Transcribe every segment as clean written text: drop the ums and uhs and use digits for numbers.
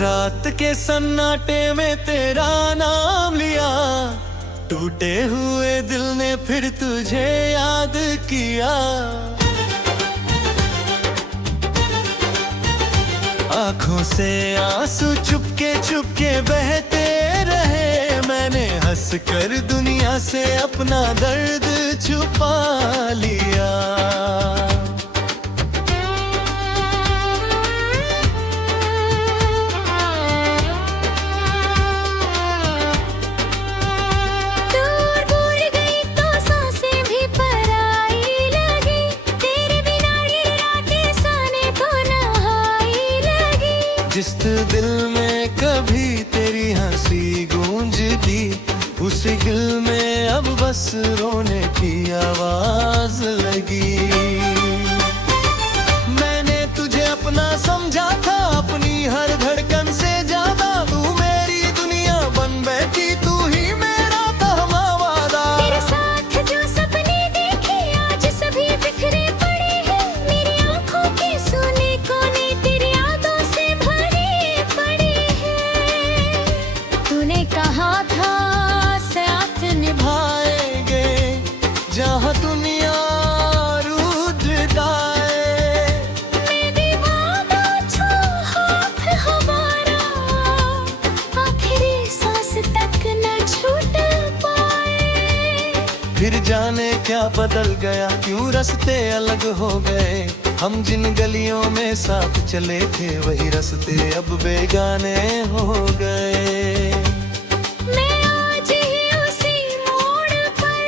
रात के सन्नाटे में तेरा नाम लिया, टूटे हुए दिल ने फिर तुझे याद किया। आंखों से आंसू चुपके बहते रहे, मैंने हंस कर दुनिया से अपना दर्द छुपा लिया। जिस दिल में कभी तेरी हंसी गूंजती, उस दिल में अब बस रोने की आवाज लगी। मैंने तुझे अपना समझा था, अपनी हर धड़कन से ज्यादा। तू मेरी दुनिया बन बैठी, तू ही मेरा था वादा। तेरे साथ जो सपने देखे आज सभी बिखरे पड़े हैं, मेरी आंखों के सोने कोने तेरी यादों से भरे पड़े हैं। तूने कहा था साथ निभाएंगे जहाँ दुनिया रूठ जाए। मैं भी वादा छू हाथ हमारा, आखिरी सांस तक न छूट पाए। फिर जाने क्या बदल गया, क्यों रास्ते अलग हो गए। हम जिन गलियों में साथ चले थे, वही रास्ते अब बेगाने हो गए। मैं आज ही उसी मोड़ पर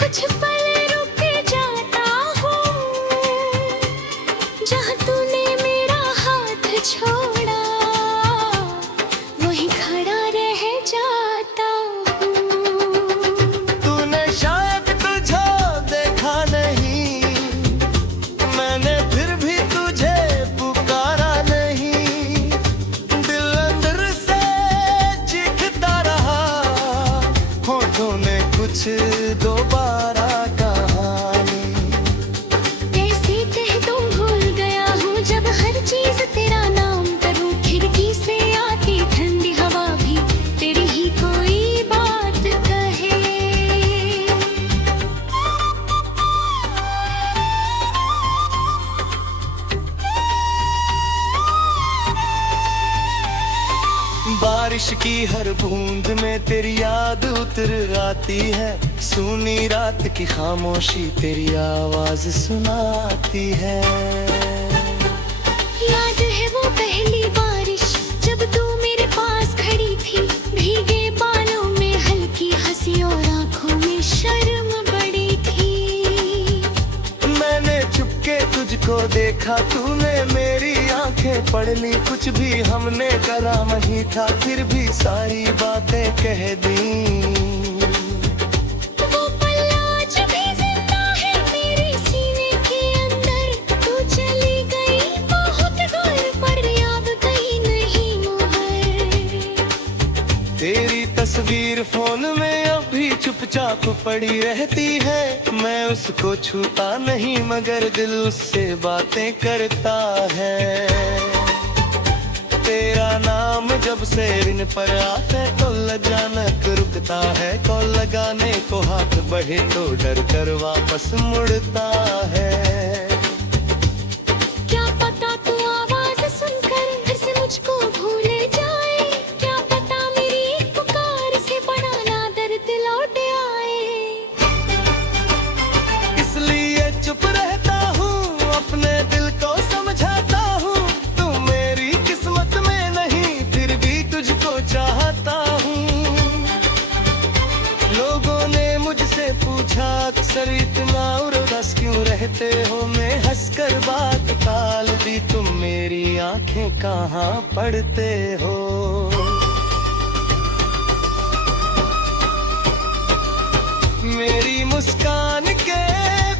कुछ पल रुक जाता हूँ, जहाँ तूने मेरा हाथ छोड़ा वहीं खड़ा रह जाता हूँ। तूने शायद तुझे देखा नहीं, मैंने फिर भी तुझे पुकारा नहीं। दिल अंदर से चीखता रहा, होठों ने कुछ दोबारा कहानी। ऐसे कह तुम भूल गया हूँ, जब हर चीज तेरा नाम करूँ। खिड़की से आती ठंडी हवा भी तेरी ही कोई बात कहे। बारिश की हर बूंद में तेरी याद उतर आती है, सुनी रात की खामोशी तेरी आवाज सुनाती है। याद है वो पहली बारिश जब तू मेरे पास खड़ी थी, भीगे बालों में हल्की हंसी और आंखों में शर्म बड़ी थी। मैंने चुपके तुझको देखा, तूने मेरी आंखें पढ़ ली। कुछ भी हमने करा नहीं था, फिर भी सारी बातें कह दी। वो पल आज भी जिंदा है मेरे सीने के अंदर। तू चली गई बहुत दूर, पर याद गई नहीं मुहर। तेरी तस्वीर फोन में अभी चुपचाप पड़ी रहती है। मैं उसको छूता नहीं, मगर दिल उससे बातें करता है। तेरा नाम जब से इन पर आते तो अचानक रुकता है। कॉल लगाने को हाथ बढ़े तो डर कर वापस मुड़ता है। क्या पता तू आवाज सुनकर फिर से मुझको भूल जाए। क्या पता मेरी एक पुकार से बड़ा ना दर्द लौट आए। इसलिए चुप रहता हूँ, अपने दिल को समझाता हूँ। तू मेरी किस्मत में नहीं, फिर भी तुझको चाहता हूँ। लोगों ने मुझसे पूछा अक्सर, इतना उदास क्यों रहते हो। मैं हंसकर बात टाल दी, तुम मेरी आंखें कहाँ पढ़ते हो। मेरी मुस्कान के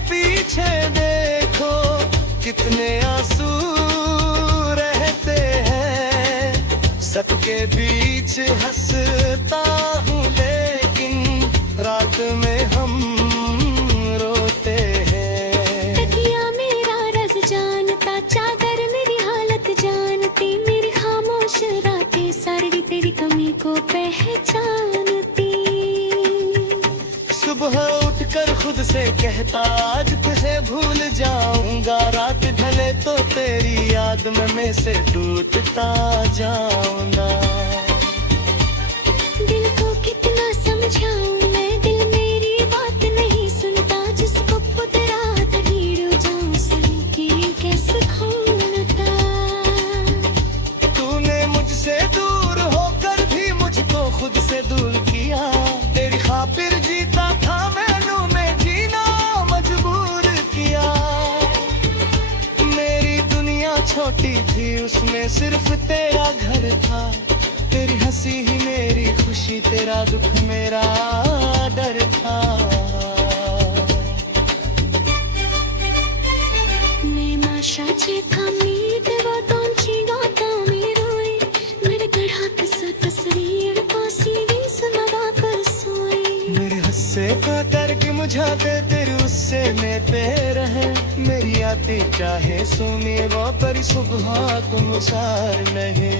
पीछे देखो, कितने आंसू रहते हैं। सबके बीच हंसता हूँ, लेकिन रात में हम रोते हैं। तकिया मेरा रस जानता, चादर मेरी हालत जानती। मेरी सुबह उठकर खुद से कहता आज तुझे भूल जाऊंगा, रात ढले तो तेरी याद में मैं से टूटता जाऊंगा। दिल को कितना समझाऊं मैं, दिल मेरी बात नहीं सुनता, जिसको खुद रात नीड़ू जाऊं सुन के कैसे खोलता। तूने मुझसे दूर होकर भी मुझको खुद से दूर किया, तेरी खातिर जीता था मैनू मैं जीना मजबूर किया। मेरी दुनिया छोटी थी उसमें सिर्फ तेरा घर था, तेरी हंसी ही मेरी खुशी, तेरा दुख मेरा डर था। मैं माशाचे खामीत वातांची गाता मेरोय, मेरे गढ़ा कसा तस्वीर पासी भी सुनवा कर सोई। मेरे हस्से का दर्द मुझा दे तेरे उससे में तेरे हैं, मेरी आती चाहे सुनी वो पर सुबह तुम सार नहीं।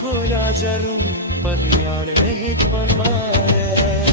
खोला जरूर पर यार नहीं बनवाए।